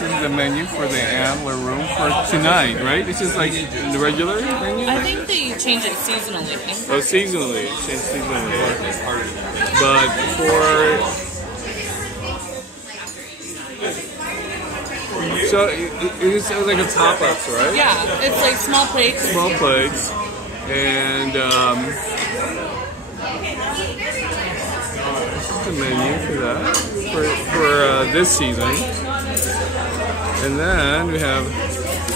this is the menu for the Antler room for tonight, right? This is like the regular menu? I think they change it seasonally. Oh, seasonally. Change seasonally. But for... So it's like a tapas, right? Yeah, it's like small plates. Small plates. And this is the menu for that, for this season. And then we have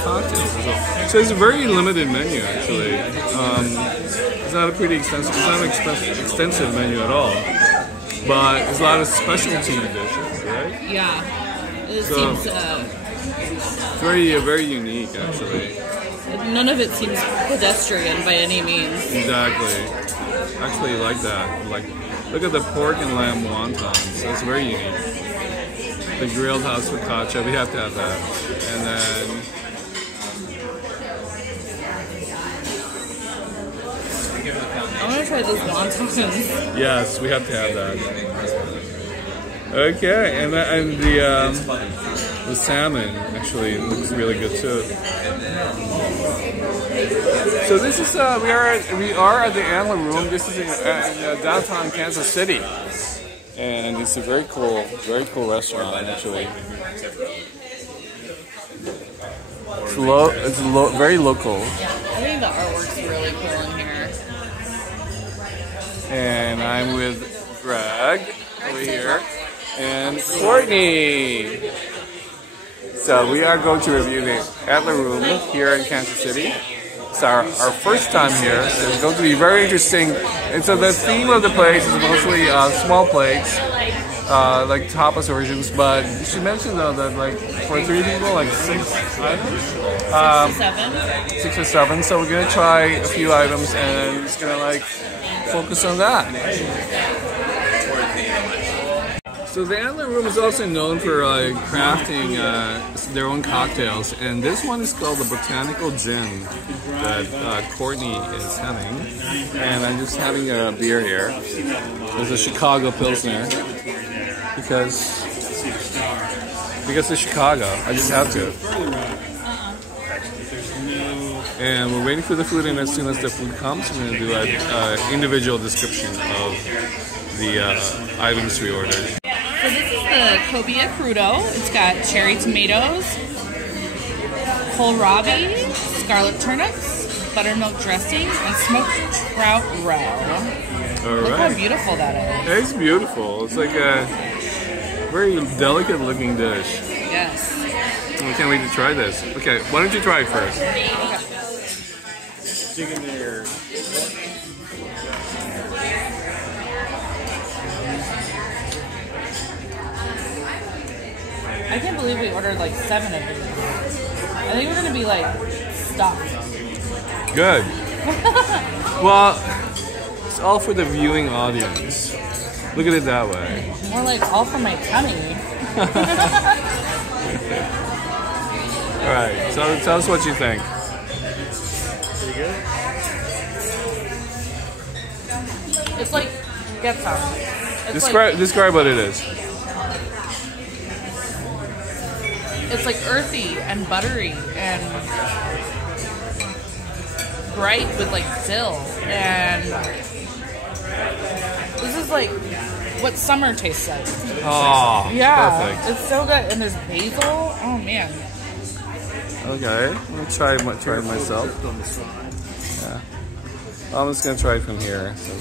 cocktails as well. So it's a very limited menu, actually. It's not a pretty extensive, it's not an extensive menu at all. But there's a lot of specialty dishes, right? Yeah, it So, seems it's very unique, actually. none of it seems pedestrian by any means. Exactly. Actually, like that. Like, look at the pork and lamb wontons. That's very unique. The grilled house focaccia, we have to have that. And then I want to try those wontons. yes, we have to have that. Okay, and the salmon actually looks really good too. So this is we are at the Antler room. This is in downtown Kansas City, and it's a very cool restaurant actually. It's very local. I think the artwork's really cool in here. And I'm with Greg over here and Courtney. So we are going to review the Antler room here in Kansas City. It's our first time here, so it's going to be very interesting. And so the theme of the place is mostly small plates, like tapas versions. But she mentioned though that like for 3 people, like 6 items, 6 or 7. So we're gonna try a few items and just gonna like focus on that. So the Antler room is also known for crafting their own cocktails, and this one is called the Botanical Gin that Courtney is having, and I'm just having a beer here. There's a Chicago Pilsner because it's Chicago. I just have to. And we're waiting for the food, and as soon as the food comes, we're going to do an individual description of the items we ordered. So this is the cobia crudo. It's got cherry tomatoes, kohlrabi, scarlet turnips, buttermilk dressing, and smoked trout roe. All Look right. how beautiful that is. It's beautiful. It's like a very delicate looking dish. Yes. I can't wait to try this. Okay, why don't you try it first? Chicken there. I can't believe we ordered like 7 of these. I think we're gonna be like stuffed. Good. Well, it's all for the viewing audience. Look at it that way. More like all for my tummy. All right, so tell us what you think. Pretty good. It's like, get some. Describe what it is. It's like earthy and buttery and bright with like dill, and this is like what summer tastes like. Oh, Yeah, perfect. it's so good. And there's basil. Oh man. Okay, I'm gonna try it myself. Yeah, I'm just gonna try it from here. So.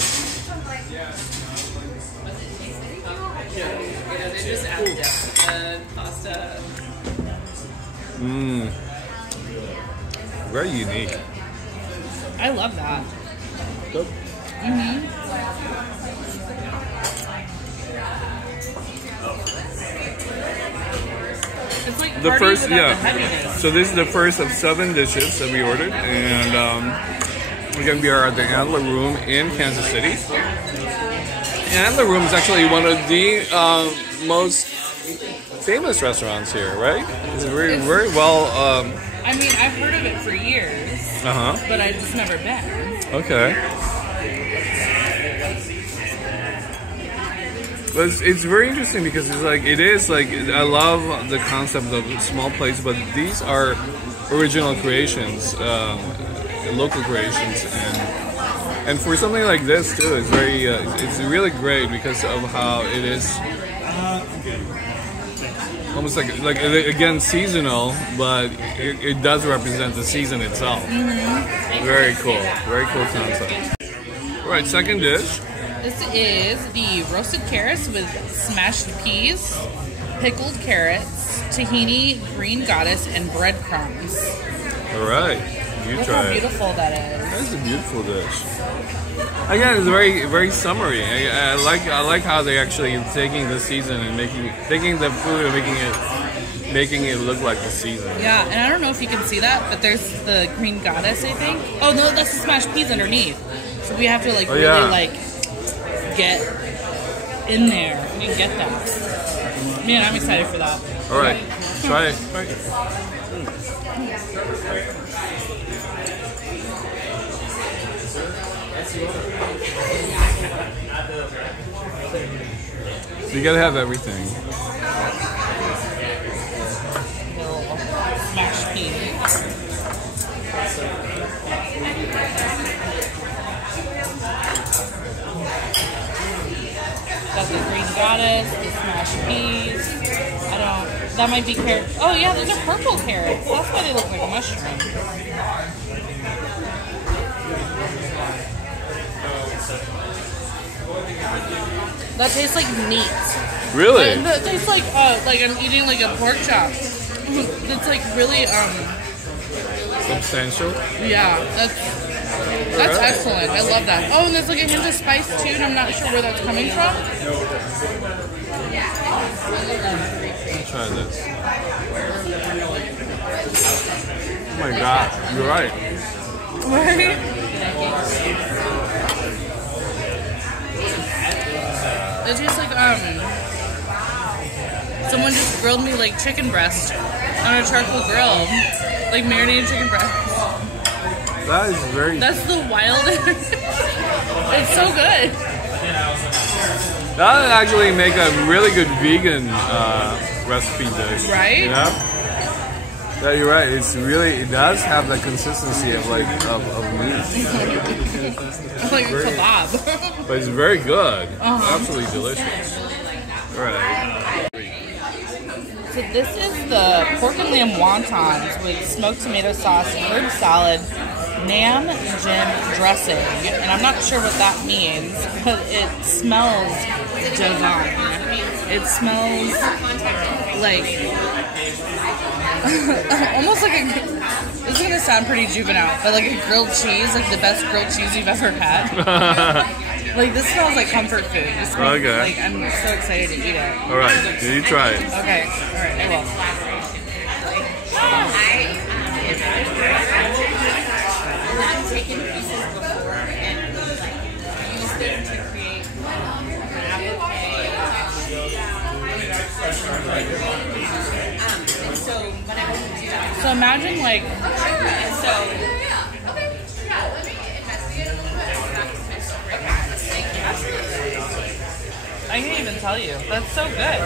They just added pasta. Mmm, very unique. I love that. Good. It's like The first, without yeah. the heaviness. So this is the first of 7 dishes that we ordered, and we're gonna be at the Antler Room in Kansas City. Antler Room is actually one of the most famous restaurants here, right? It's very well. I mean, I've heard of it for years, but I've just never been. Okay. But it's very interesting because it's like I love the concept of small plates, but these are original creations, local creations, and for something like this too, it's very it's really great because of how it is almost like again seasonal, but it does represent the season itself. Mm-hmm. Very cool concept. All right, second dish. This is the roasted carrots with smashed peas, pickled carrots, tahini, green goddess, and breadcrumbs. All right, you Look try how it. beautiful that is. That's a beautiful dish. Again, it's very summery. I like how they actually taking the season and taking the food and making it look like the season. Yeah, and I don't know if you can see that, but there's the green goddess, I think. Oh no, that's the smashed peas underneath. So we have to get in there and get that. Man, I'm excited for that. All right, try it. So you gotta have everything. Smashed peas. Got the green goddess, the smashed peas. That might be carrots. Oh yeah, those are purple carrots. That's why they look like a mushroom. That tastes like meat. Really? That tastes like I'm eating like a pork chop. It's like really Substantial. Yeah, that's excellent. I love that. Oh, and there's like a hint of spice too, and I'm not sure where that's coming from. Let's try this. Oh my god, you're right. Right? It tastes like someone just grilled me like chicken breast on a charcoal grill, like marinated chicken breast. That is very. That's the wildest. It's so good. That would actually make a really good vegan recipe dish. Right? Yeah. Yeah, you're right. It does have the consistency of meat. Like a kebab. But it's very good. Absolutely delicious. All right. So this is the pork and lamb wontons with smoked tomato sauce, herb salad, Nam Jim dressing, and I'm not sure what that means, but it smells divine. It smells like almost like this is gonna sound pretty juvenile, but like a grilled cheese, like the best grilled cheese you've ever had. Like this smells like comfort food. This makes, okay. Like I'm so excited to eat it. All right, you try it. Okay, all right, I will. Taken pieces before and used them to create So imagine like I can't even tell you. That's so good.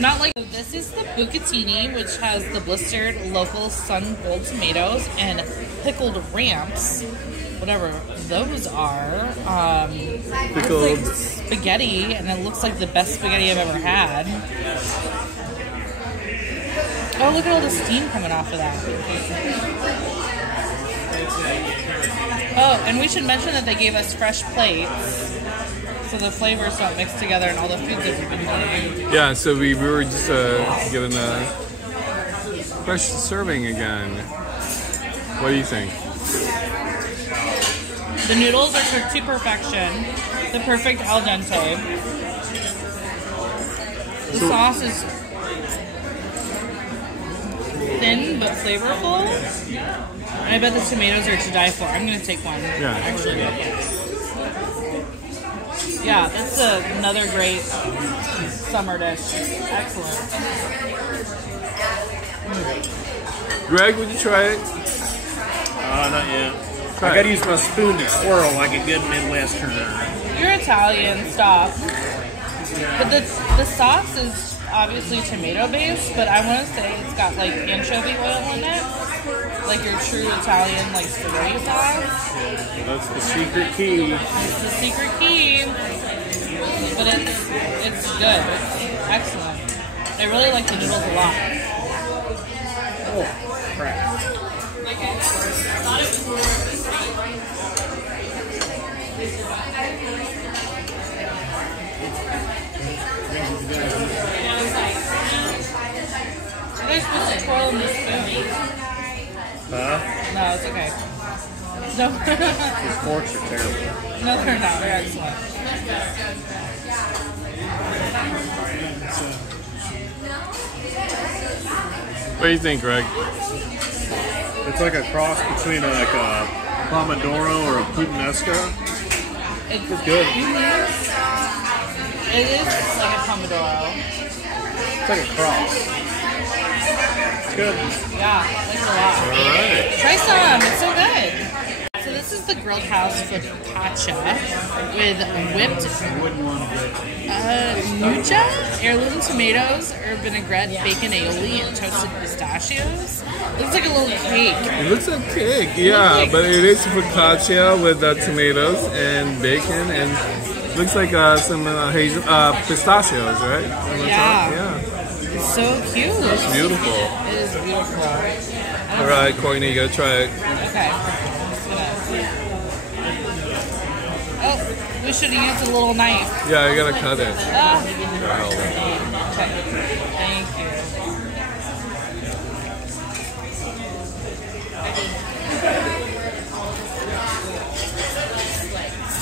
Not like this is the bucatini, which has the blistered local sun gold tomatoes and pickled ramps, whatever those are. Pickled it's like spaghetti, and it looks like the best spaghetti I've ever had. Oh, look at all the steam coming off of that. Oh, and we should mention that they gave us fresh plates. So the flavors don't mix together and all the foods that we've been eating. Yeah, so we were just given a fresh serving again. What do you think? The noodles are cooked to perfection. The perfect al dente. The sauce is thin but flavorful. And I bet the tomatoes are to die for. I'm going to take one. Yeah. Actually. Yeah, that's another great summer dish. Excellent. Greg, would you try it? Not yet. I gotta use my spoon to swirl like a good Midwesterner. You're a Italian stuff. But the sauce is obviously tomato based, but I want to say it's got like anchovy oil in it. Like your true Italian like spaghetti sauce. That's the secret key. It's the secret key. But it's good. It's excellent. I really like the noodles a lot. Oh, crap. Are they supposed to twirl in the spoon? Huh? No, it's okay. No. These forks are terrible. No, they're not. They're excellent. What do you think, Greg? It's like a cross between like a pomodoro or a puttanesca. It's good. It is like a pomodoro. It's like a cross. It's good. Yeah, it's a lot. Alright. Try some. It's so good. So this is the grilled house focaccia with whipped nucha, heirloom tomatoes, herb vinaigrette, bacon aioli, and toasted pistachios. It looks like a little cake. It looks like cake, yeah, but it is focaccia with tomatoes and bacon, and looks like some pistachios, right? Yeah. It's so cute. It's beautiful. It is beautiful. All right, Courtney, you gotta try it. Okay. Oh, we should have used a little knife. Yeah, you gotta cut it. Okay. Thank you.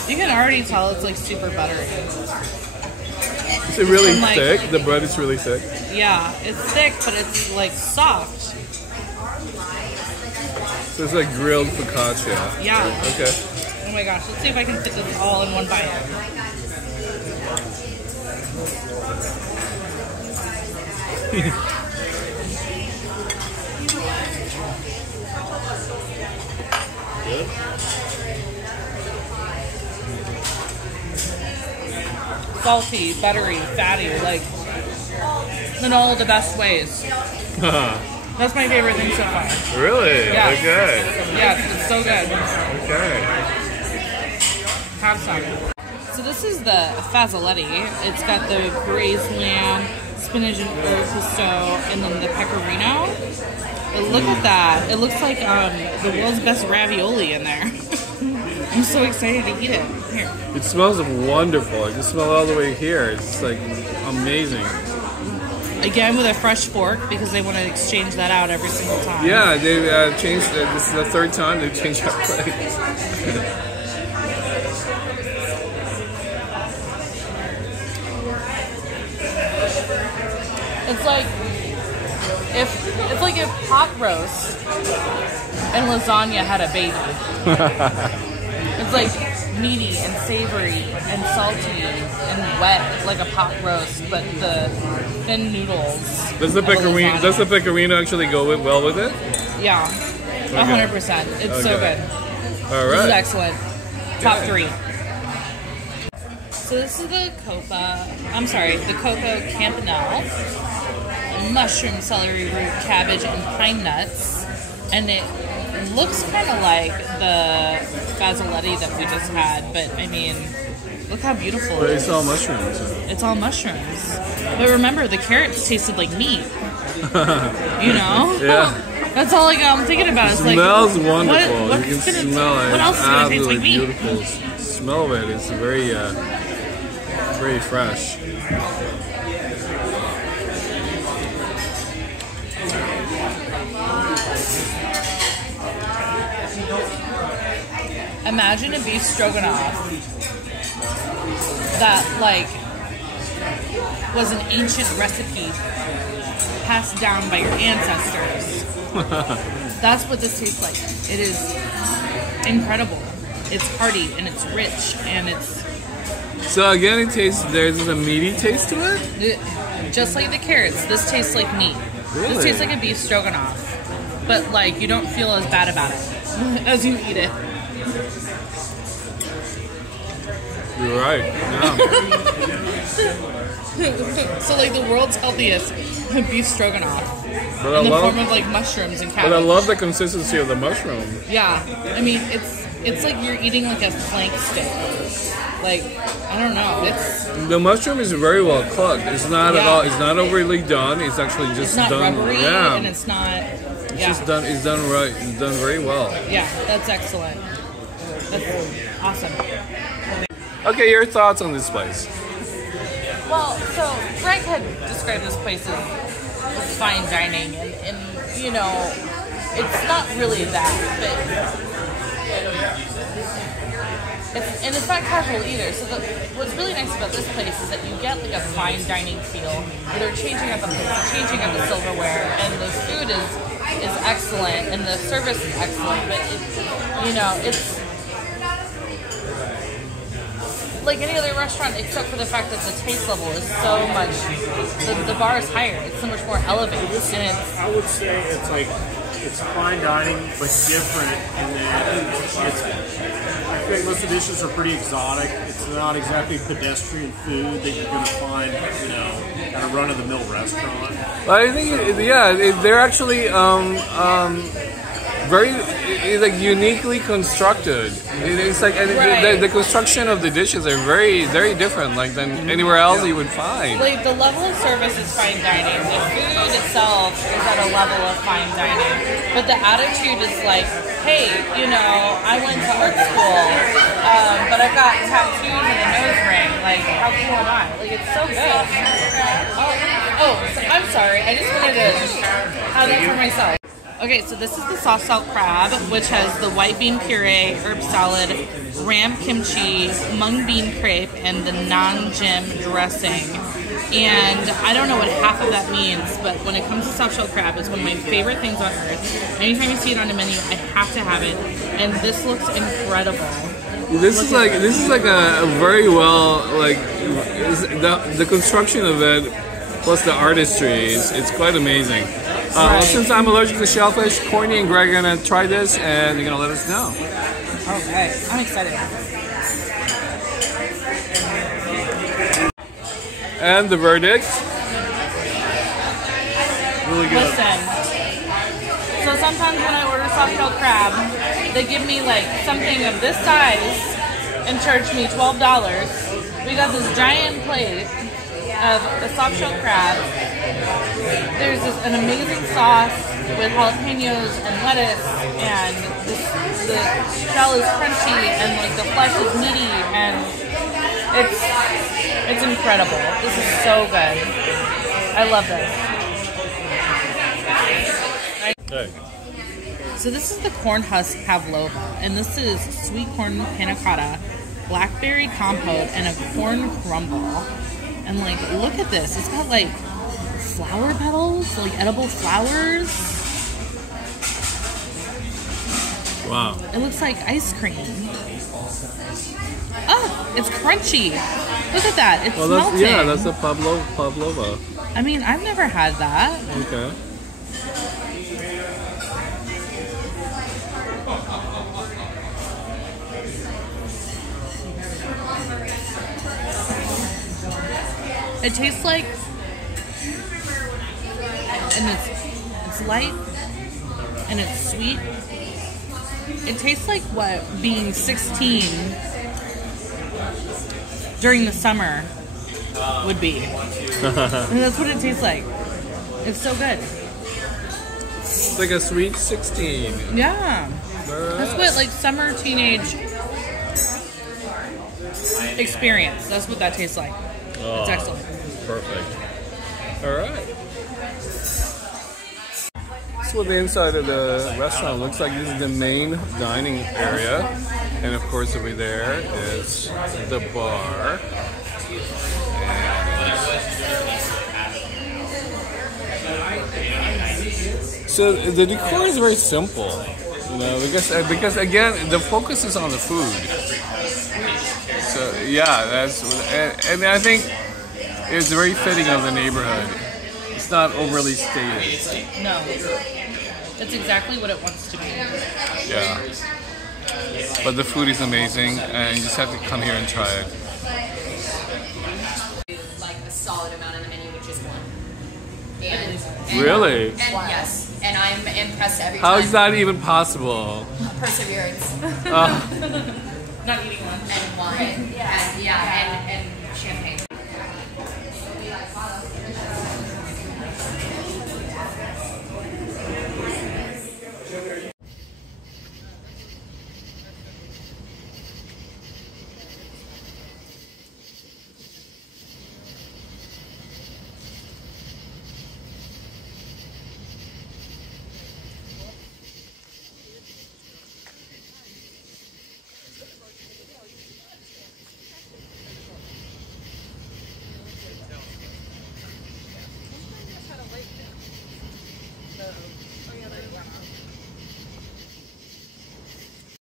You can already tell it's like super buttery. Is it really And, like, thick? The bread is really thick. Yeah, it's thick, but it's like soft. So it's like grilled focaccia. Yeah. Okay. Oh my gosh, let's see if I can fit this all in one bite. Good. Salty, buttery, fatty, like in all the best ways. That's my favorite thing so far. Really? Yeah. Okay. Yes, it's so good. Okay. Have some. So this is the fazzoletti. It's got the braised lamb, spinach and herb pesto, and then the pecorino. But look at that. It looks like the world's best ravioli in there. I'm so excited to eat it. Here. It smells wonderful. I can smell it all the way here. It's like amazing. Again with a fresh fork because they want to exchange that out every single time. Yeah, they changed it. This is the third time they've changed our plates. It's like if pot roast and lasagna had a baby. It's like meaty and savory and salty and wet like a pot roast, but the thin noodles. Does the pecorino actually go well with it? Yeah, 100%. It's so good. All This is right. excellent. Top 3. So this is the coco campanelle, mushroom, celery root, cabbage, and pine nuts, and it looks kind of like the fazzoletti that we just had, but I mean, look how beautiful But it it's is. all mushrooms. It's all mushrooms. But remember, the carrots tasted like meat. You know? Yeah. That's all I'm thinking about. It's like, Smells wonderful. What You can smell it. What else is going to taste like Absolutely meat? beautiful. Smell of it. It's very fresh. Imagine a beef stroganoff that was an ancient recipe passed down by your ancestors. That's what this tastes like. It is incredible. It's hearty and it's rich and it's So again, there's a meaty taste to it? just like the carrots. This tastes like meat. Really? This tastes like a beef stroganoff, but you don't feel as bad about it as you eat it. You're right. Yeah. So like the world's healthiest beef stroganoff But in the form of like mushrooms and cabbage. But I love the consistency of the mushroom. Yeah, I mean it's like you're eating like a flank steak. Like I don't know, The mushroom is very well cooked. It's not at all. It's not overly done. It's actually just it's not done. rubbery Yeah. and it's not. It's just done. It's done right. It's done very well. Yeah, that's excellent. That's awesome. Okay, your thoughts on this place? Well, so Greg had described this place as fine dining, and you know, it's not really that, but it's not casual either. So what's really nice about this place is that you get like a fine dining feel. They're changing up the plates, they're changing up the silverware, and the food is excellent, and the service is excellent. But it's like any other restaurant, except for the fact that the taste level is so much. The bar is higher. It's so much more elevated, and it's. I would say it's fine dining, but different in that I feel like most of the dishes are pretty exotic. It's not exactly pedestrian food that you're going to find, at a run-of-the-mill restaurant. I think, they're actually very like uniquely constructed. It's like the construction of the dishes are very, very different, like than anywhere else you would find. Like the level of service is fine dining. The food itself is at a level of fine dining, but the attitude is like, hey, I went to art school, but I've got tattoos and a nose ring. Like, how cool am I? Like, it's so good. So I'm sorry. I just wanted to have that for myself. Okay, so this is the soft salt crab, which has the white bean puree, herb salad, ram kimchi, mung bean crepe, and the non-jim dressing. And I don't know what half of that means, but when it comes to soft shell crab, it's one of my favorite things on earth. Anytime you see it on a menu, I have to have it. And this looks incredible. This is like a very well the construction of it plus the artistry it's quite amazing. Since I'm allergic to shellfish, Courtney and Greg are gonna try this and they're gonna let us know. Okay, I'm excited. And the verdict? Really good. Listen, so sometimes when I order soft shell crab, they give me like something of this size and charge me $12. We got this giant plate of the soft shell crab. There's an amazing sauce with jalapenos and lettuce, and the shell is crunchy and like the flesh is meaty, and it's incredible. This is so good. I love this. Okay. So this is the corn husk pavlova, and this is sweet corn panna cotta, blackberry compote, and a corn crumble. And like, look at this. It's got like flower petals, like edible flowers. Wow. It looks like ice cream. Oh, it's crunchy. Look at that. It's melting. That's a pavlova. I mean, I've never had that. Okay. It tastes like, and it's light, and it's sweet. It tastes like what being 16 during the summer would be. And that's what it tastes like. It's so good. It's like a sweet 16. Yeah. That's what like summer teenage experience. That's what that tastes like. Oh, it's excellent. Perfect. All right. That's what the inside of the restaurant looks like. This is the main dining area. And of course over there is the bar. So the decor is very simple, because again the focus is on the food. So yeah, and I think it's very fitting of the neighborhood. It's not overly stated. No, it's exactly what it wants to be. Yeah, but the food is amazing, and you just have to come here and try it. on the menu with just one. And Really? And yes, and I'm impressed every How time. is that even possible? Perseverance. Not eating one. And wine. And yeah, and